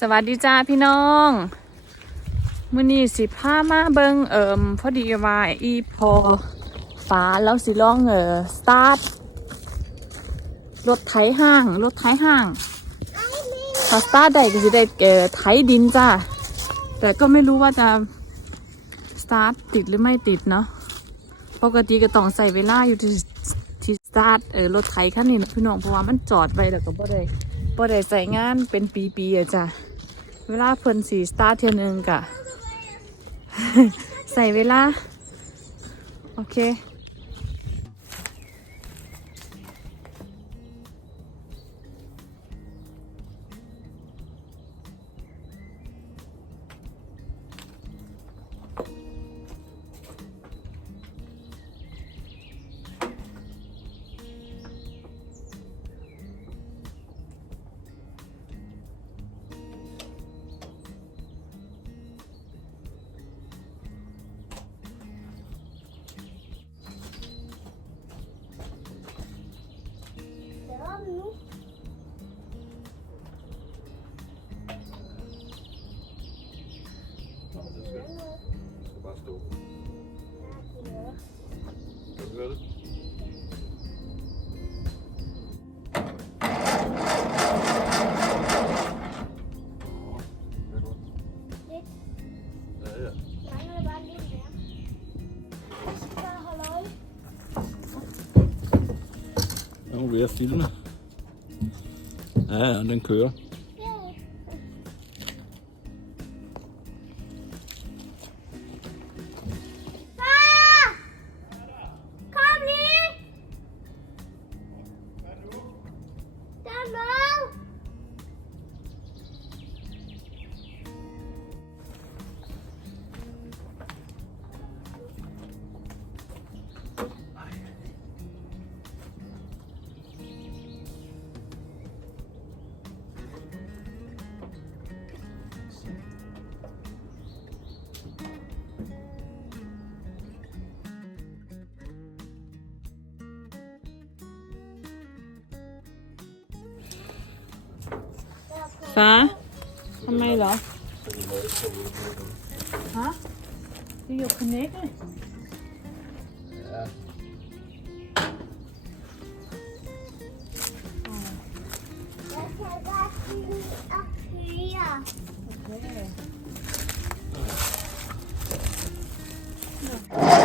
สวัสดีจ้าพี่น้องมื้อนี้สิพามาเบิงเอิมพอดีว่าอีพอฟ้าแล้วสิล่องเออสตาร์ทรถไถห้างรถไถห้างถ้าสตาร์ทได้ก็สิได้เออไถดินจ้าแต่ก็ไม่รู้ว่าจะสตาร์ทติดหรือไม่ติดเนาะปกติก็ต้องใส่เวลาอยู่ที่ที่สตาร์ทเออรถไถคันนี้นะพี่น้องเพราะว่ามันจอดไว้แล้วก็บ่ได้ บ่ได้ใส่งานเป็นปีๆอะจ้ะเวลาเพิ่นสีสตาร์เทียนึงกะ ใส่เวลา โอเค Nu er jeg filme. Ja, ja, den kører. ฟ้าทำไมเหรอฮะจะอยู่คอ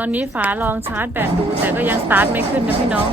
ตอนนี้ฝาลองชาร์จแบตดูแต่ก็ยังสตาร์ทไม่ขึ้นนะพี่น้อง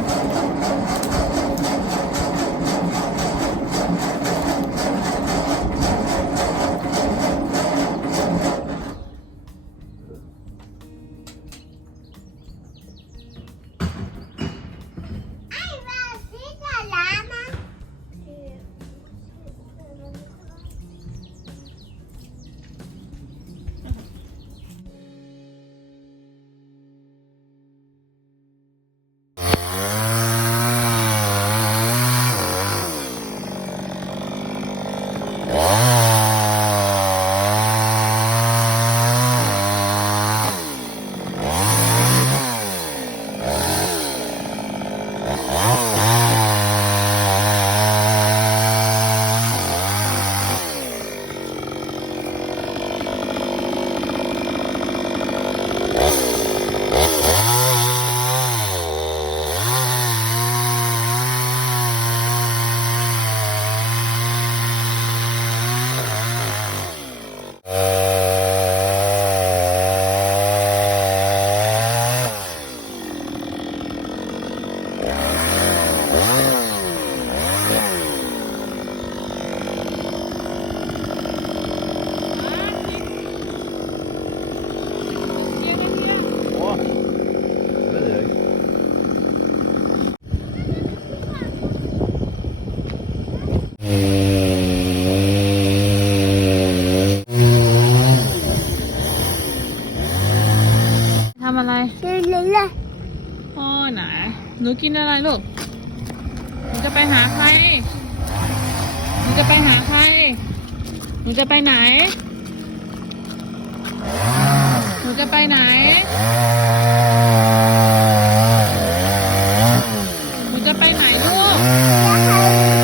หนูกินอะไรลูกหนูจะไปหาใครหนูจะไปหาใครหนูจะไปไหนหนูจะไปไหนหนูจะไปไหนลูก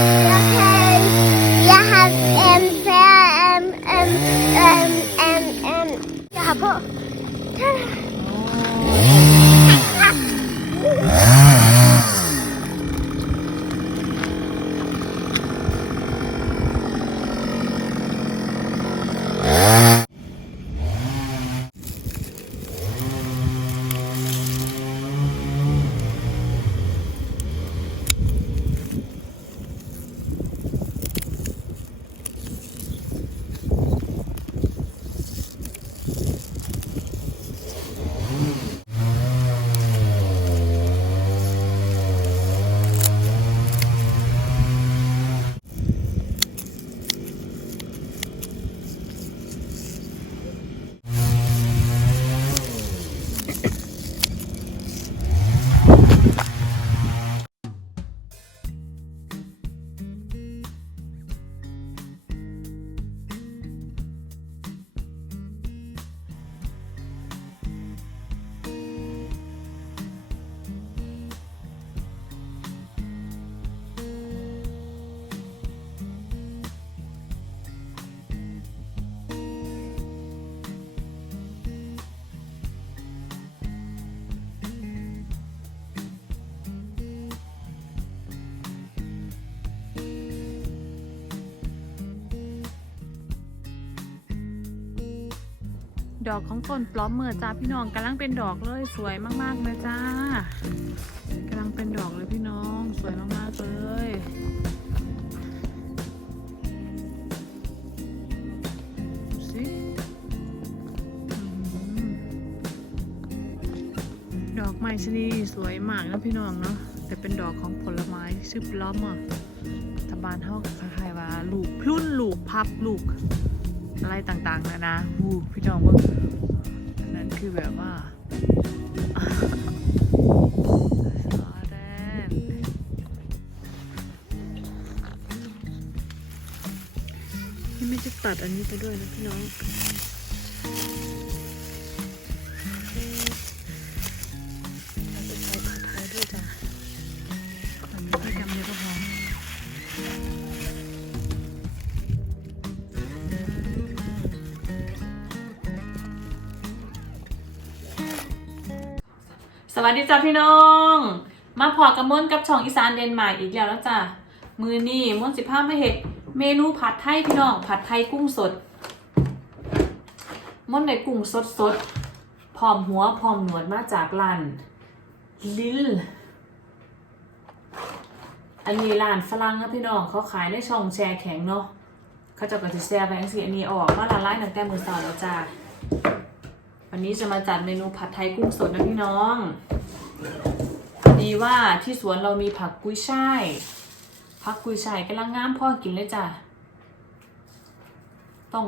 ดอกของตนปลอมเมื่อจ้าพี่น้องกำลังเป็นดอกเลยสวยมากๆเลยจ้ากำลังเป็นดอกเลยพี่น้องสวยมากๆเลยดอกไม้ชนิดสวยมากนะพี่น้องเนาะแต่เป็นดอกของผลไม้ชื่อปลอมอะตะบานเท่าคล้ายๆว่าลูกพลุ่นลูกพับลูก อะไรต่างๆนะนะหูพี่น้องว่าอันนั้นคือแบบว่าสาแดนนี่ไม่จะตัดอันนี้ไปด้วยนะพี่น้อง วัสดีจ้าพี่น้อง มาพอกระมวลกับช่องอีสานเดนมาร์กอีกแล้วแล้วจ้ะมือนี่ม่วนสิพามาเห็ดเมนูผัดไทยพี่น้องผัดไทยกุ้งสดม่วนในกุ้งสดสดๆพร้อมหัวพร้อมหนวดมาจากร้านลิลอันนี้ร้านฝรั่งนะพี่น้องเขาขายในช่องแชร์แข็งเนาะเขาจะกระติแชร์ไปอังสีอันนี้ออกมาละลายตั้งแต่มือสองแล้วจ้า วันนี้จะมาจัดเมนูผัดไทยกุ้งสดนะพี่น้องพอดีว่าที่สวนเรามีผักกุ้ยช่ายผักกุ้ยช่ายกำลังงามพ่อกินเลยจ้ะต้อง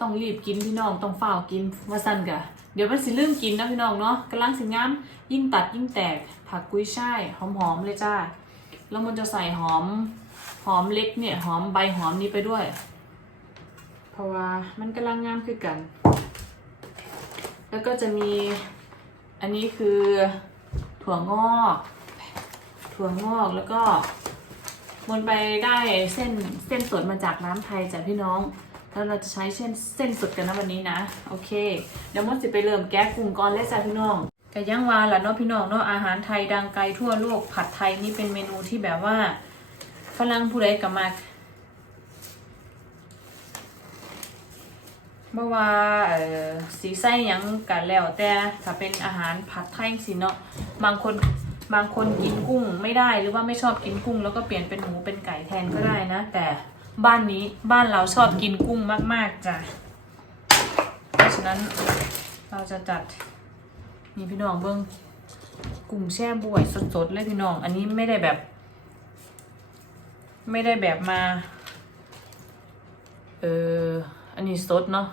ต้องรีบกินพี่น้องต้องเฝ้ากินว่าสั่นกะเดี๋ยวมันสิลืมกินนะพี่น้องเนาะกำลังสิงามยิ่งตัดยิ่งแตกผักกุ้ยช่ายหอมๆเลยจ้าแล้วมันจะใส่หอมหอมเล็กเนี่ยหอมใบหอมนี้ไปด้วย เพราะว่ามันกำลังงามคือกัน แล้วก็จะมีอันนี้คือถั่วงอก ถั่วงอกแล้วก็มนไปได้เส้นเส้นสดมาจากร้านไทยจากพี่น้อง แล้วเราจะใช้เส้นเส้นสดกันนะวันนี้นะ โอเค เดี๋ยวมดจะไปเริ่มแก๊กกลุ่มก่อนเลยจ้ะพี่น้องแต่ย่างวาล่ะเนาะพี่น้องเนาะอาหารไทยดังไกลทั่วโลกผัดไทยนี่เป็นเมนูที่แบบว่าฝรั่งผู้ใดก็มัก เมื่อว่าเอ่อสีไส้ยังกันแล้วแต่ถ้าเป็นอาหารผัดไทยสิเนาะบางคนบางคนกินกุ้งไม่ได้หรือว่าไม่ชอบกินกุ้ง แล้วก็เปลี่ยนเป็นหมูเป็นไก่แทนก็ได้นะ แต่บ้านนี้บ้านเราชอบกินกุ้งมากๆจ้ะเพราะฉะนั้นเราจะจัดนี่พี่น้องเบิ้งกุ้งแช่บวยสดๆเลยพี่น้อง อันนี้ไม่ได้แบบ ไม่ได้แบบมาเอออันนี้สดเนาะ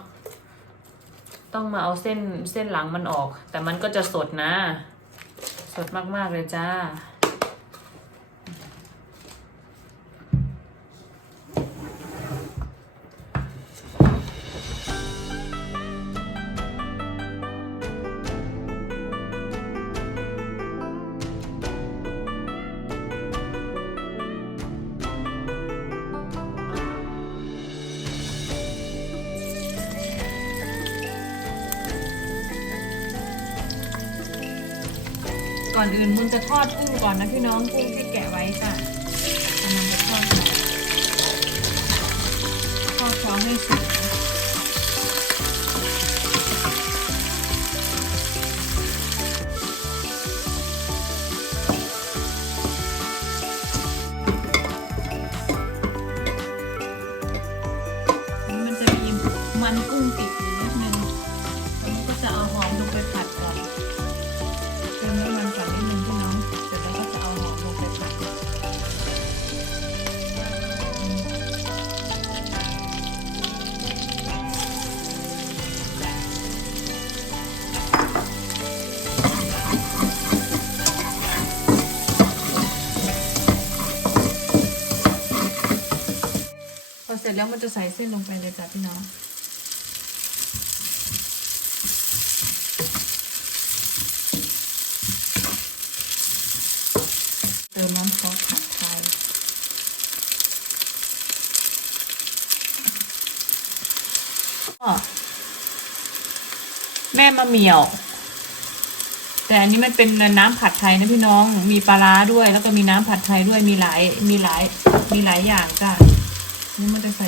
ต้องมาเอาเส้นเส้นหลังมันออก แต่มันก็จะสดนะ สดมากๆเลยจ้า ก่อนอื่นมุนจะทอดกุ้งก่อนนะพี่น้องกุ้งที่แกะไว้ค่ะกำลังจะทอดค่ะทอดพร้อมให้สุก ร็จแล้วมันจะใส่เส้นลงไปเลยจ้ะพี่น้อง เติมน้ำซอสผัดไทยแม่มะเหมี่ยว แต่อันนี้มันเป็นน้ำผัดไทยนะพี่น้อง มีปลาร้าด้วย แล้วก็มีน้ำผัดไทยด้วย มีหลาย มีหลาย มีหลายอย่างจ้ะ นี่มันจะใส่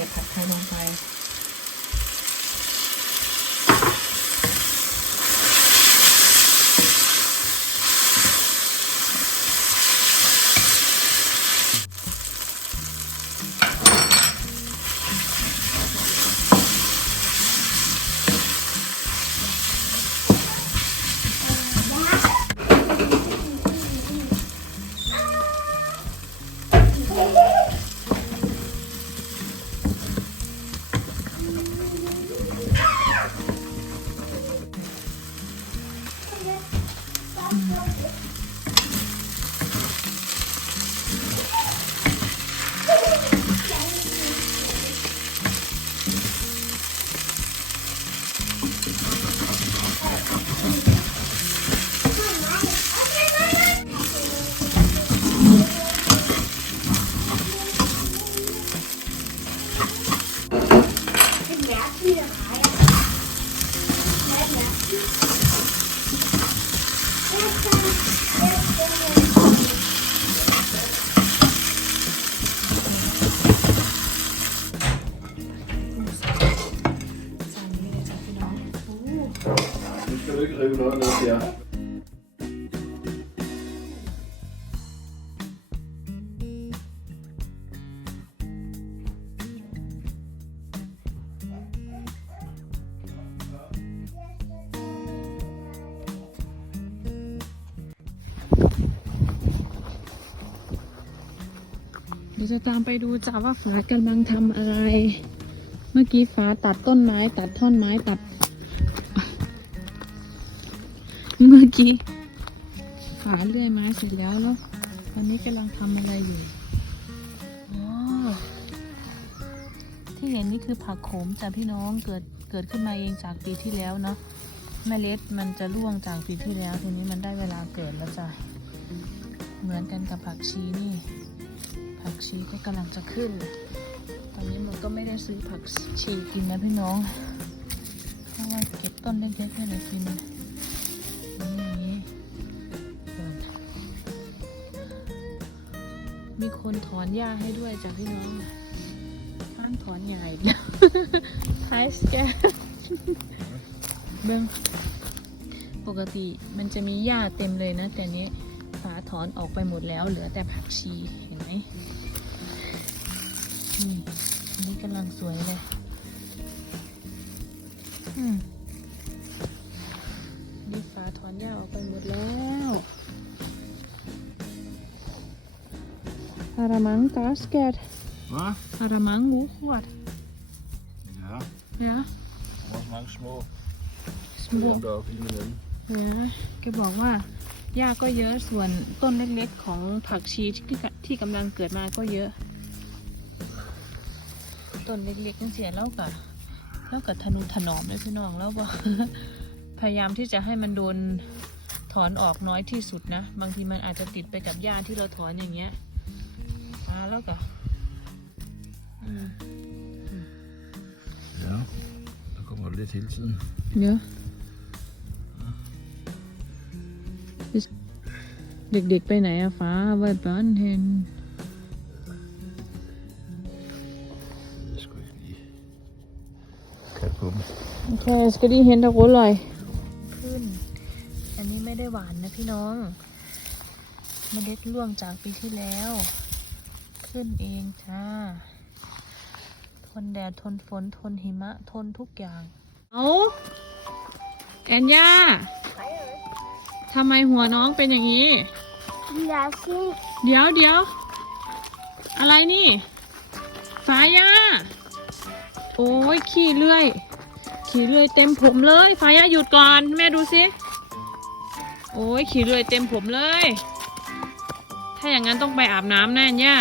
ดี๋ยวจะตามไปดูจ้าว่าฟ้ากำลังทำอะไร เมื่อกี้ฟ้าตัดต้นไม้ ตัดท่อนไม้ตัด เมื่อกี้ฟ้าเลื่อยไม้เสร็จแล้วแล้วตอนนี้กำลังทำอะไรอยู่ออที่เห็นนี่คือผักโขมจ้ะพี่น้องเกิดเกิดขึ้นมาเองจากปีที่แล้วเนาะเมล็ดมันจะร่วงจากปีที่แล้ว ทีนี้มันได้เวลาเกิดแล้วจ้ะเหมือนกันกับผักชีนี่ ผักชีก็กำลังจะขึ้น ตอนนี้มันก็ไม่ได้ซื้อผักชีกินนะพี่น้อง เพราะว่าเก็บต้นเล็กๆให้เลยกินนี่มีคนถอนหญ้าให้ด้วยจ้ะพี่น้องห้ามถอนใหญ่นะท้ายสแกเบิ้งปกติมันจะมีหญ้าเต็มเลยนะ แต่นี้ฝาถอนออกไปหมดแล้วเหลือแต่ผักชีเห็นไหม นี่อันนี้กำลังสวยเลย อืมนี่ฝาถอนหญ้าออกไปหมดแล้วอารามังกาสเกต Va? อารามังหูขวด Ja, เนี่ย det var så mange små. สมบูร Dem der oppe i min ende. เนี่ยแกบอกว่าหญ้าก็เยอะส่วนต้นเล็กๆของผักชีที่กที่กำลังเกิดมาก็เยอะ ต้นเล็กๆนั่นเสียแล้วกับแล้วกับธนุถนอมเลยพี่น้องแล้วบ่พยายามที่จะให้มันโดนถอนออกน้อยที่สุดนะ บางทีมันอาจจะติดไปกับหญ้าที่เราถอนอย่างเงี้ยอ่าแล้วก็อืม Ja, der kommer lidt hele tiden. เนื้อเด็กๆไปไหนอะฟ้าเวิร์ดบ้านเห็น โอเคสกดีเห็นตะโกนเลยขึ้น อันนี้ไม่ได้หวานนะพี่น้องเมล็ดร่วงจากปีที่แล้ว ขึ้นเองจ้า ทนแดดทนฝนทนหิมะ ทนทุกอย่าง เอาแอนย่าทำไมหัวน้องเป็นอย่างนี้อย่าสิเดี๋ยวเดี๋ยว อะไรนี่ สายยาโอ้ยขี้เลื่อย ขี้เลื่อยเต็มผมเลยฟ้ายาหยุดก่อน แม่ดูสิ โอ้ยขี้เลื่อยเต็มผมเลย ถ้าอย่างนั้นต้องไปอาบน้ำแน่ย่า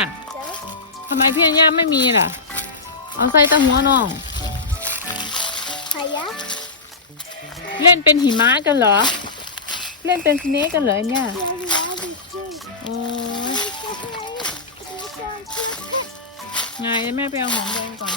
ทำไมพี่อัญญาไม่มีล่ะ เอาใส่ตะหัวน้องพายะเล่นเป็นหิมะกันเหรอ เล่นเป็นสเนกกันเหรอเนี่ยเดี๋ยวอย่าดิขึ้นโอ้ยไม่ใช่ไม่ใช่ไงแม่ไปเอาของแดงก่อน